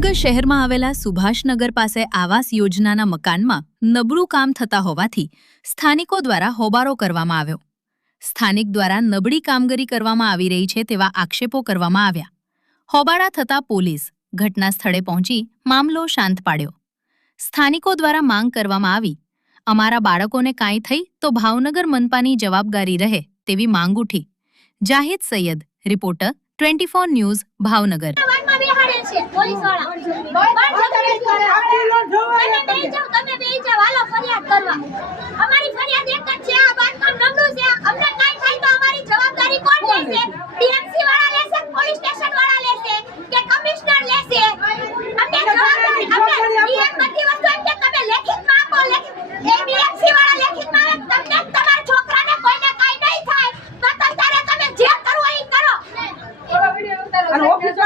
ભાવનગર શહેરમાં આવેલા સુભાષનગર પાસે આવાસ યોજનાના મકાનમાં નબળું કામ થતા હોવાથી સ્થાનિકો દ્વારા હોબારો કરવામાં આવ્યો. સ્થાનિક દ્વારા નબળી કામગીરી કરવામાં આવી રહી છે તેવા આક્ષેપો કરવામાં આવ્યા. હોબાળા થતા પોલીસ ઘટના સ્થળે પહોંચી મામલો શાંત પાડ્યો. સ્થાનિકો દ્વારા માંગ કરવામાં આવી, અમારા બાળકોને કાંઈ થઈ તો ભાવનગર મનપાની જવાબદારી રહે તેવી માંગ ઉઠી. Jahid Saiyed, reporter, twenty news, Bhavnagar. પોલીસવાળા તમે બે જાવ તમે બે જાવ હાલો ફરિયાદ કરવા. અમારી ફરિયાદ એક જ છે આ બાંધકામ નબળું છે. અમને કાઈ થાય તો અમારી જવાબદારી કોણ લેશે? ટીએમસી વાળા લેશે પોલીસ સ્ટેશન વાળા લેશે કે કમિશનર લેશે? અમને જવાબદારી અમને ડીએમ બધી વસ્તુ એમ કે તમે લેખિતમાં આપો લેખિત એ ડીએમસી વાળા લેખિતમાં આવે તમને તમારા છોકરાને કોઈને કાઈ નહીં થાય. તો ત્યારે તમે જે કરવું એ કરો. અને ઓફિસ